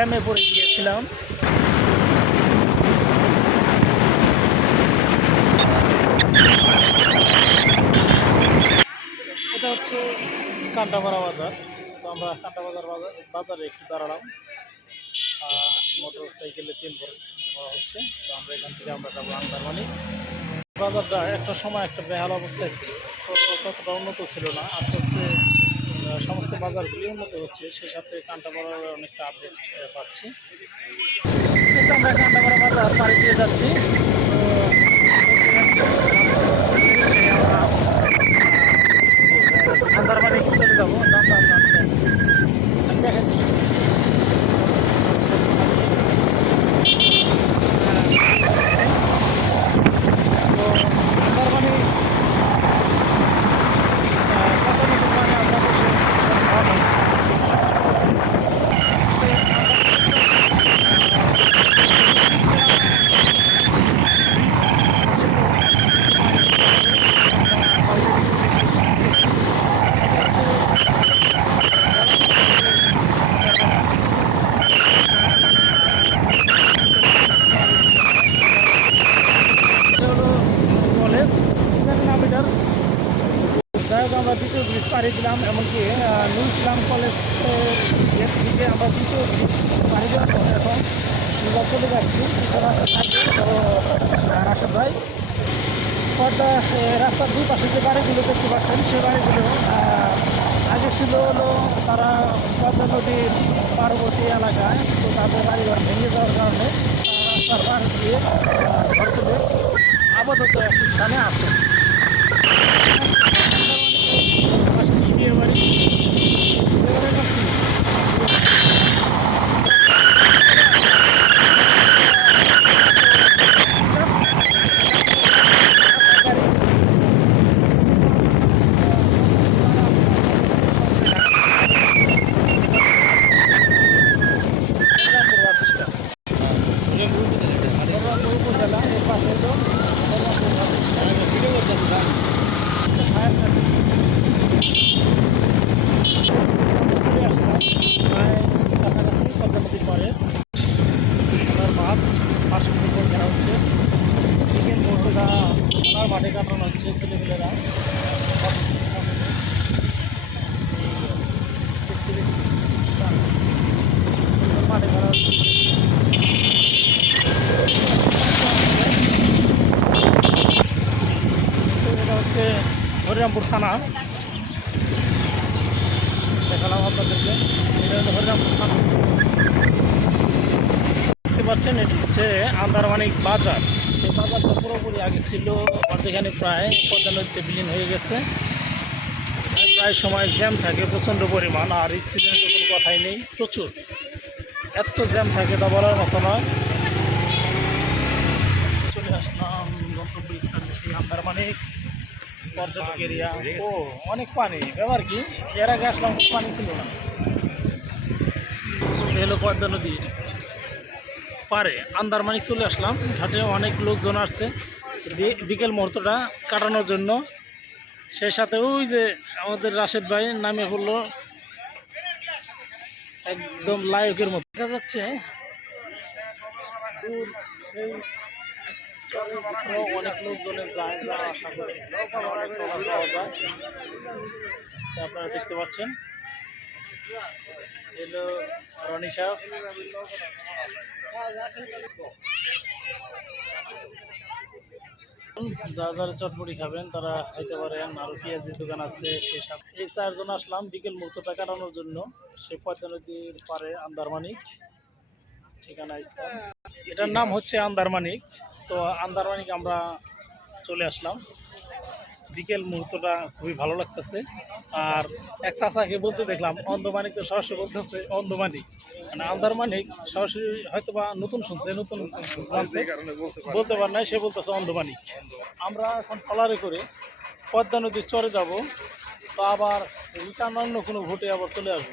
জ্যামে পড়ে গিয়েছিলাম। এটা হচ্ছে কান্টাপাড়া বাজার। তো আমরা কান্টাবাজার বাজার বাজারে একটু দাঁড়ালাম। মোটর সাইকেলে ভরা হচ্ছে। তো আমরা এখান থেকে আমরা যাব আন্দারমানি বাজারটা একটা সময় একটা বেহাল অবস্থায় ছিল। তো ততটা উন্নত ছিল না। আস্তে আস্তে সমস্ত বাজারগুলি উন্নত হচ্ছে সেই সাথে কান্টাপাড়ার অনেকটা আপডেট পাচ্ছি কিন্তু আমরা কান্টাপাড়া বাজার পাড়ি দিয়ে যাচ্ছি আন্দারমানি চলে যাব জানতাম জানতাম দেখেন তো আন্দারমানি কত দোকানে আমরা বসে খাওয়াবো এটা হলো কলেজ এখানে নাম এটার যাই হোক আমরা দ্বিতীয় ব্রিজ পাড়ি দিলাম এমনকি নুর ইসলাম কলেজের গেট থেকে আমরা কিন্তু পাড়ি দেওয়ার পরে এখন সোজা চলে যাচ্ছি পিছনে রাশেদ ভাই। পর্দা রাস্তার দুই পাশে যে বাড়িগুলো দেখতে পাচ্ছেন সে বাড়িগুলো আগে ছিল হলো তারা পদ্মা নদীর পার্বতী এলাকায় তো তাদের বাড়িঘর ভেঙে যাওয়ার কারণে তারা রাস্তার পাড় দিয়ে আহ, ঘর তুলে আপাতত একটি স্থানে আছে পাশে কি বিয়ে বাড়ি বিয়ে বাড়ির নাম কি? বলরামপুর বাস স্ট্যান্ড বলরামপুর উপজেলা এর পাশে হলো Balarampur bus stand fire service চলে আসলাম প্রায় কাছাকাছি পদ্মা নদীর পরে খেলার মাঠ পাশে ফুটবল খেলা হচ্ছে। বিকেল মোটরটা খেলার মাঠে কাটানো হচ্ছে হচ্ছে। হচ্ছে হরিরামপুর থানা। দেখালাম আপনাদেরকে। এটা হলো হরিরামপুর থানা। পাচ্ছেন, এটা হচ্ছে আন্দারমানিক বাজার। এই বাজারটা পুরোপুরি আগে ছিল অর্ধেখানে প্রায় পদ্মা নদীতে বিলীন হয়ে গেছে। প্রায় সময় জ্যাম থাকে, প্রচণ্ড পরিমাণ, আর অ্যাক্সিডেন্টের কোনো কথাই নেই, প্রচুর। এত জ্যাম থাকে তা বলার মতো নয় চলে আসলাম গন্তব্য স্থানে, সেই আন্দারমানিক পর্যটক এরিয়া ও, অনেক পানি, ব্যাপার কি? এর আগে আসলাম পানি ছিল না। এটা হলো পদ্মা নদী। পারে, আন্দারমানিক চলে আসলাম। ঘাটে অনেক লোকজন আসছে। বিকেল মুহূর্তটা কাটানোর জন্য। সেই সাথে ওই যে আমাদের রাশেদ ভাই নামে পড়ল একদম লাইভের মতো। দেখা যাচ্ছে অনেক লোকজনের যায় অনেক যায়। আপনারা দেখতে পাচ্ছেন। এলো রনি সাহেব যা যারা চটপটি খাবেন, তারা খাইতে পারেন। আর পেঁয়াজের দোকান আছে, সে এই চারজন আসলাম বিকেল মুহূর্তটা কাটানোর জন্য। সে পদ্মা নদীর পারে আন্দারমানিক ঠিকানা এটার নাম হচ্ছে আন্দারমানিক। তো আন্দারমানিক আমরা চলে আসলাম। বিকেল মুহূর্তটা খুবই ভালো লাগতেছে। আর এক চাচাকে বলতে দেখলাম, অন্ধমানিক তো সরাসরি বলতেছে, অন্ধমানিক। মানে আন্দারমানিক সরাসরি হয়তো বা নতুন শুনছে, নতুন জানছে। বলতে পার নাই, সে বলতেছে অন্ধমানিক। আমরা এখন ট্রলারে করে পদ্মা নদীর চরে যাব, তো আবার রিটার্ন অন্য কোনো ভোটে আবার চলে আসব।